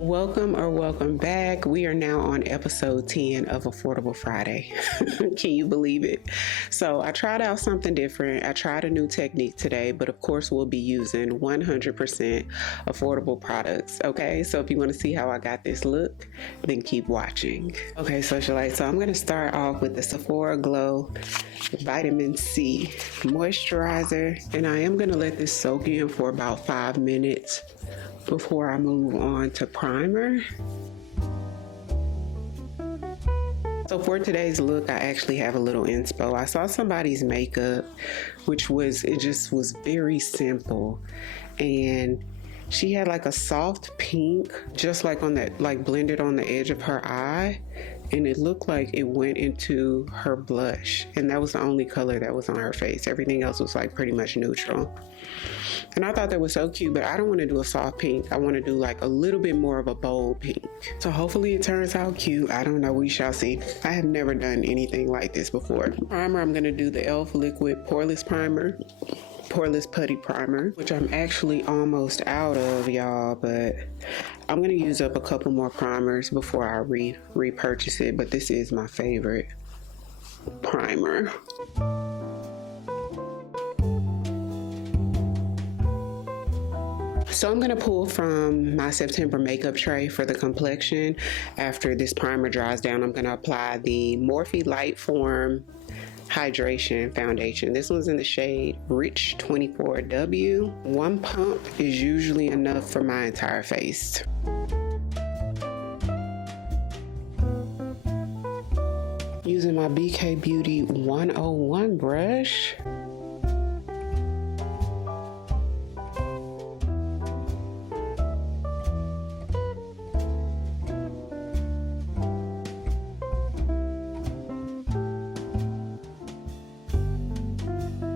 Welcome back. We are now on episode 10 of Affordable Friday. Can you believe it? So I tried out something different. I tried a new technique today, but of course we'll be using 100% affordable products. Okay, so if you want to see how I got this look, then keep watching. Okay, socialites, so I'm going to start off with the Sephora Glow Vitamin C Moisturizer, and I am going to let this soak in for about 5 minutes before I move on to primer. So for today's look, I actually have a little inspo. I saw somebody's makeup, it just was very simple. And she had like a soft pink, just like on that, like blended on the edge of her eye. And it looked like it went into her blush. And that was the only color that was on her face. Everything else was like pretty much neutral. And I thought that was so cute, but I don't want to do a soft pink. I want to do like a little bit more of a bold pink. So hopefully it turns out cute. I don't know, we shall see. I have never done anything like this before. Primer, I'm going to do the e.l.f. Liquid Poreless Primer. Poreless Putty Primer, which I'm actually almost out of, y'all, but I'm going to use up a couple more primers before I repurchase it, but this is my favorite primer. So I'm going to pull from my September makeup tray for the complexion. After this primer dries down, I'm going to apply the Morphe Lightform Hydration Foundation. This one's in the shade Rich 24W. One pump is usually enough for my entire face. Using my BK Beauty 101 brush.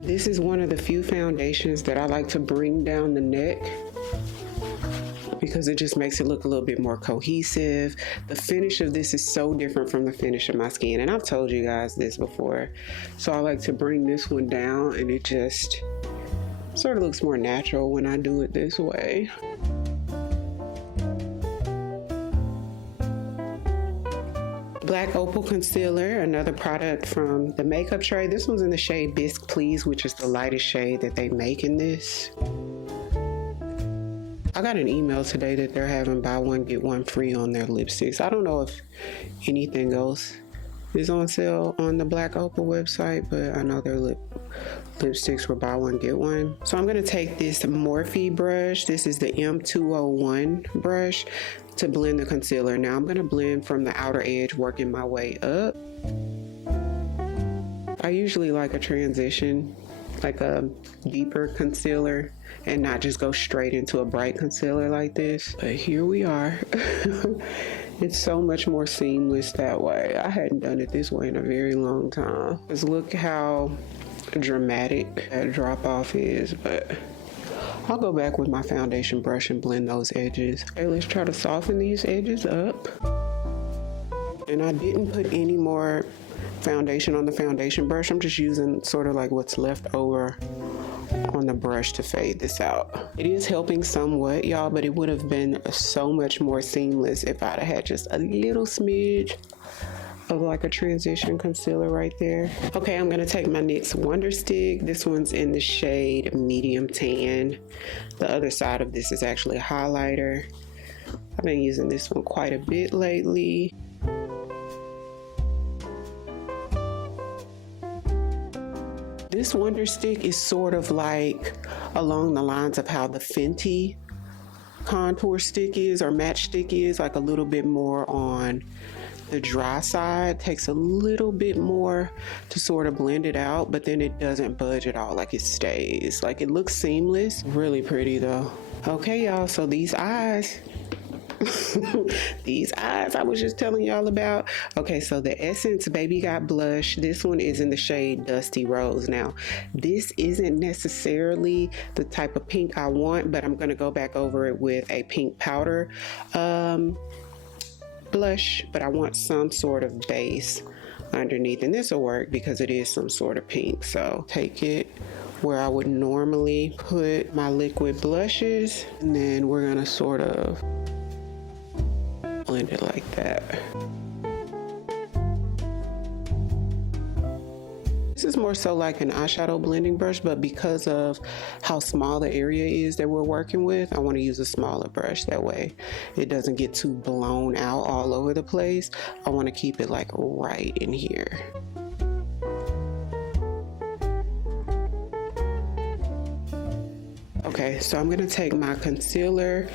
This is one of the few foundations that I like to bring down the neck because it just makes it look a little bit more cohesive. The finish of this is so different from the finish of my skin, and I've told you guys this before. So I like to bring this one down, and it just sort of looks more natural when I do it this way. Black Opal Concealer, another product from the makeup tray. This one's in the shade Bisque Please, which is the lightest shade that they make in this. I got an email today that they're having buy one, get one free on their lipsticks. I don't know if anything else is on sale on the Black Opal website, but I know their lipsticks were buy one, get one. So I'm going to take this Morphe brush. This is the M201 brush to blend the concealer. Now I'm going to blend from the outer edge, working my way up. I usually like a transition, like a deeper concealer, and not just go straight into a bright concealer like this. But here we are. It's so much more seamless that way. I hadn't done it this way in a very long time. Because look how dramatic that drop off is, but I'll go back with my foundation brush and blend those edges. Okay, let's try to soften these edges up. And I didn't put any more foundation on the foundation brush. I'm just using sort of like what's left over on the brush to fade this out. It is helping somewhat, y'all, but it would have been so much more seamless if I'd have had just a little smidge of like a transition concealer right there. Okay, I'm gonna take my NYX Wonder Stick. This one's in the shade Medium Tan. The other side of this is actually a highlighter. I've been using this one quite a bit lately. This Wonder Stick is sort of like along the lines of how the Fenty contour stick is, or match stick is, like a little bit more on the dry side. Takes a little bit more to sort of blend it out, but then it doesn't budge at all. Like it stays, like it looks seamless. Really pretty though. Okay, y'all, so these eyes these eyes I was just telling y'all about. Okay, so the Essence Baby Got Blush, this one is in the shade Dusty Rose. Now this isn't necessarily the type of pink I want, but I'm gonna go back over it with a pink powder blush, but I want some sort of base underneath, and this will work because it is some sort of pink. So take it where I would normally put my liquid blushes, and then we're gonna sort of blend it like that. This is more so like an eyeshadow blending brush, but because of how small the area is that we're working with, I want to use a smaller brush. That way it doesn't get too blown out all over the place. I want to keep it like right in here. Okay, so I'm gonna take my concealer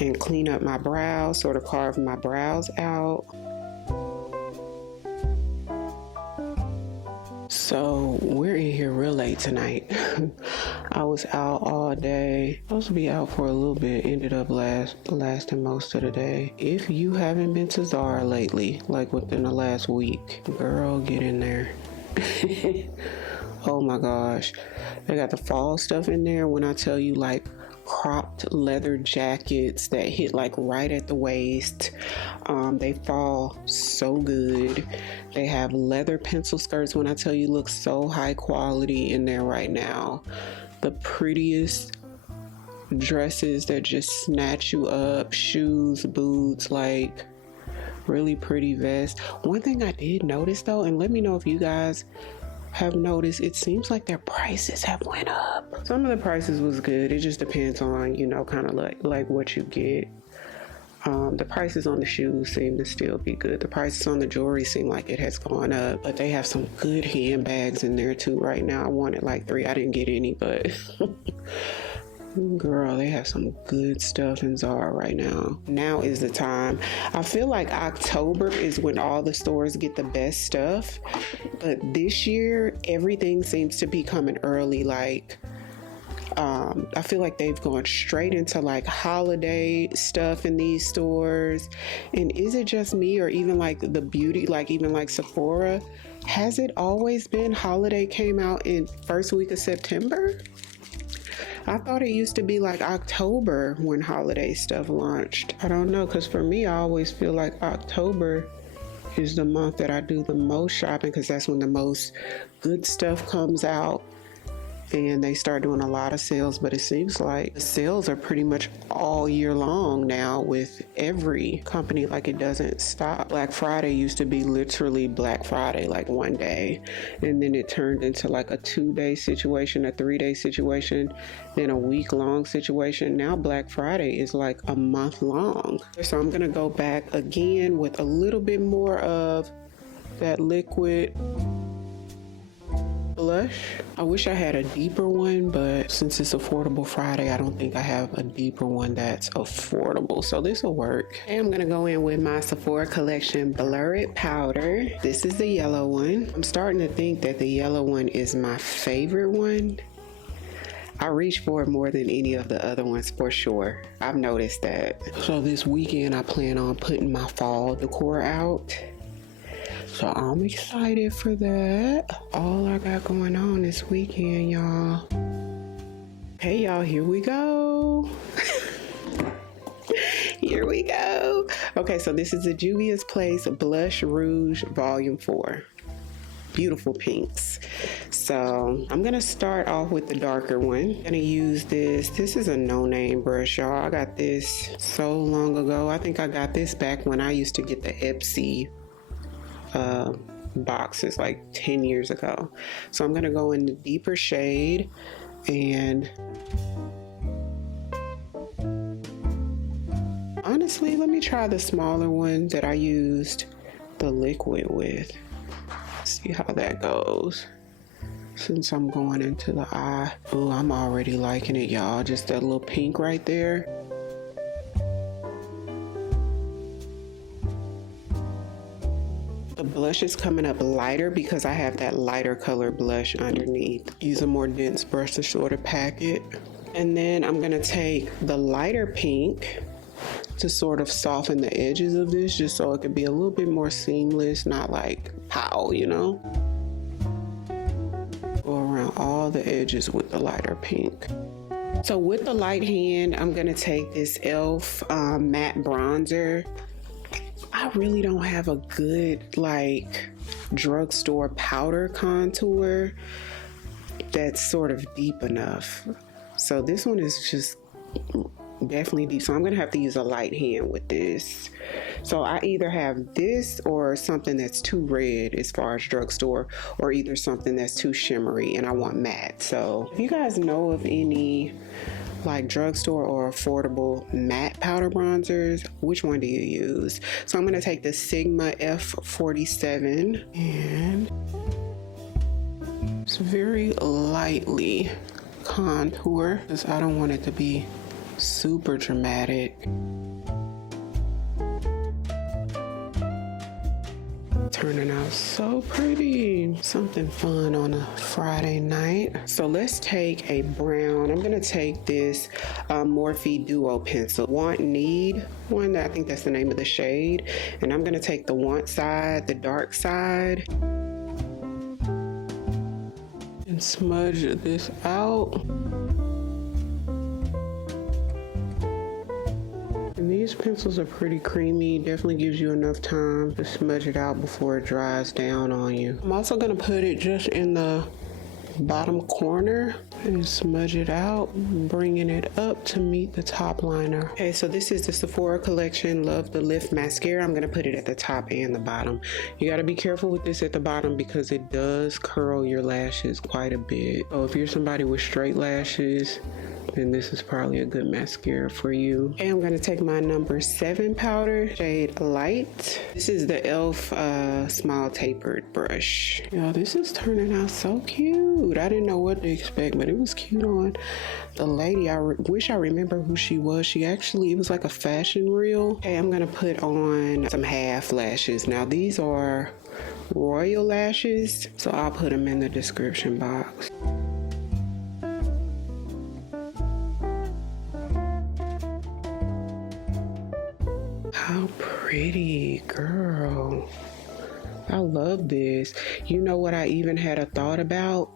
and clean up my brows, sort of carve my brows out. So we're in here real late tonight. I was out all day. Supposed to be out for a little bit, ended up lasting most of the day. If you haven't been to Zara lately, like within the last week, girl, get in there. Oh my gosh, they got the fall stuff in there. When I tell you, like cropped leather jackets that hit like right at the waist, they fall so good. They have leather pencil skirts, when I tell you, look so high quality in there right now. The prettiest dresses that just snatch you up, shoes, boots, like really pretty vest. One thing I did notice though, and let me know if you guys have noticed, it seems like their prices have went up. Some of the prices was good. It just depends on, you know, kind of like what you get. The prices on the shoes seem to still be good. The prices on the jewelry seem like it has gone up, but they have some good handbags in there too right now. I wanted like 3. I didn't get any, but girl, they have some good stuff in Zara right now. Now is the time. I feel like October is when all the stores get the best stuff, but this year everything seems to be coming early. Like I feel like they've gone straight into like holiday stuff in these stores. And is it just me, or even like the beauty, like even like Sephora, has it always been holiday came out in first week of September? I thought it used to be like October when holiday stuff launched. I don't know, because for me, I always feel like October is the month that I do the most shopping, because that's when the most good stuff comes out and they start doing a lot of sales. But it seems like the sales are pretty much all year long now with every company. Like it doesn't stop. Black Friday used to be literally Black Friday, like one day, and then it turned into like a 2-day situation, a 3-day situation, then a week-long situation. Now Black Friday is like a month long. So I'm gonna go back again with a little bit more of that liquid blush. I wish I had a deeper one, but since it's Affordable Friday, I don't think I have a deeper one that's affordable, so this will work. And I'm gonna go in with my Sephora collection Blur It powder. This is the yellow one. I'm starting to think that the yellow one is my favorite one. I reach for it more than any of the other ones for sure. I've noticed that. So this weekend I plan on putting my fall decor out. So I'm excited for that. All I got going on this weekend, y'all. Hey y'all, here we go. Here we go. Okay, so this is the Juvia's Place Blush Rouge Volume 4. Beautiful pinks. So I'm gonna start off with the darker one. I'm gonna use this. This is a no-name brush, y'all. I got this so long ago. I think I got this back when I used to get the Epsy boxes like 10 years ago. So I'm gonna go in the deeper shade, and honestly, let me try the smaller one that I used the liquid with. See how that goes. Since I'm going into the eye. Oh, I'm already liking it, y'all. Just that little pink right there. The blush is coming up lighter because I have that lighter color blush underneath. Use a more dense brush to sort of pack it. And then I'm gonna take the lighter pink to sort of soften the edges of this, just so it could be a little bit more seamless, not like pow, you know? Go around all the edges with the lighter pink. So with the light hand, I'm gonna take this e.l.f. Matte bronzer. I really don't have a good like drugstore powder contour that's sort of deep enough. So this one is just definitely deep. So I'm gonna have to use a light hand with this. So I either have this or something that's too red as far as drugstore, or either something that's too shimmery and I want matte. So if you guys know of any like drugstore or affordable matte powder bronzers, which one do you use? So I'm going to take the Sigma F47 and just very lightly contour, because I don't want it to be super dramatic. Turning out so pretty. Something fun on a Friday night. So let's take a brown. I'm gonna take this Morphe Duo pencil. Want Need one, I think that's the name of the shade. And I'm gonna take the Want side, the dark side, and smudge this out. And these pencils are pretty creamy. Definitely gives you enough time to smudge it out before it dries down on you. I'm also gonna put it just in the bottom corner and smudge it out, bringing it up to meet the top liner. Okay, so this is the Sephora collection Love the Lift mascara. I'm gonna put it at the top and the bottom. You gotta be careful with this at the bottom because it does curl your lashes quite a bit. So if you're somebody with straight lashes, then this is probably a good mascara for you. And I'm gonna take my number 7 powder, shade Light. This is the e.l.f. Small Tapered brush. Y'all, this is turning out so cute. I didn't know what to expect, but it was cute on the lady. I wish I remember who she was. It was like a fashion reel. Okay, I'm gonna put on some half lashes. Now these are Royal lashes, so I'll put them in the description box. How pretty, girl. I love this. You know what I even had a thought about?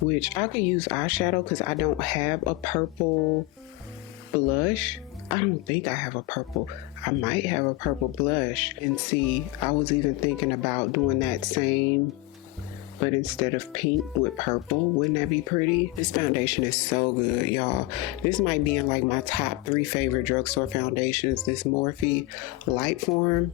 Which I could use eyeshadow because I don't have a purple blush. I don't think I have a purple. I might have a purple blush. And see, I was even thinking about doing that same, but instead of pink with purple. Wouldn't that be pretty? This foundation is so good, y'all. This might be in like my top 3 favorite drugstore foundations. This Morphe Light Form.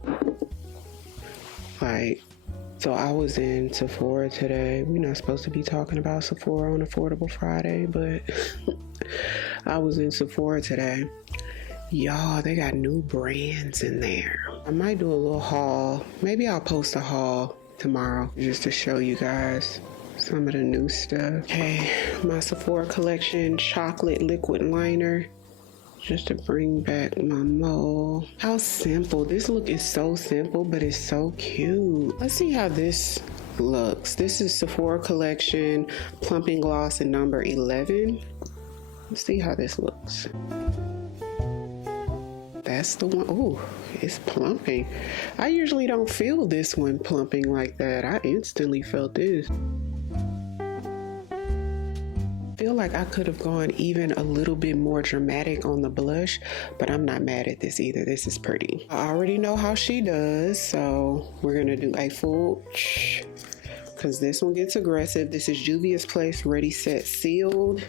So I was in Sephora today. We're not supposed to be talking about Sephora on Affordable Friday, but I was in Sephora today. Y'all, they got new brands in there. I might do a little haul. Maybe I'll post a haul tomorrow just to show you guys some of the new stuff. Okay, my Sephora collection chocolate liquid liner, just to bring back my mole. How simple. This look is so simple, but it's so cute. Let's see how this looks. This is Sephora collection plumping gloss in number 11. Let's see how this looks. That's the one. Oh, it's plumping. I usually don't feel this one plumping like that. I instantly felt this. I feel like I could have gone even a little bit more dramatic on the blush, but I'm not mad at this either. This is pretty. I already know how she does, so we're gonna do a full because this one gets aggressive. This is Juvia's Place Ready Set Sealed.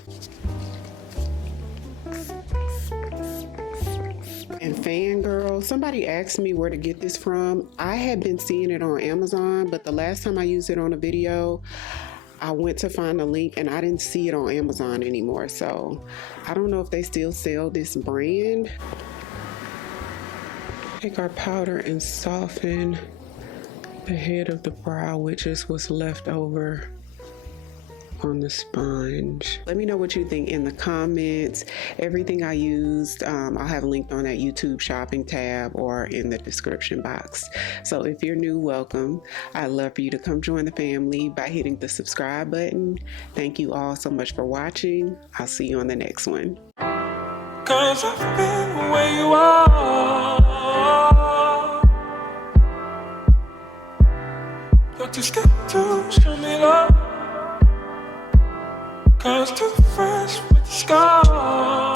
And Fangirl, somebody asked me where to get this from. I had been seeing it on Amazon, but the last time I used it on a video, I went to find a link and I didn't see it on Amazon anymore. So I don't know if they still sell this brand. Take our powder and soften the head of the brow, which is what's left over on the sponge. Let me know what you think in the comments. Everything I used, I'll have linked on that YouTube shopping tab or in the description box. So if you're new, welcome. I'd love for you to come join the family by hitting the subscribe button. Thank you all so much for watching. I'll see you on the next one. 'Cause I've been where you are. You're too scared to show me love. 'Cause too fresh with the scars.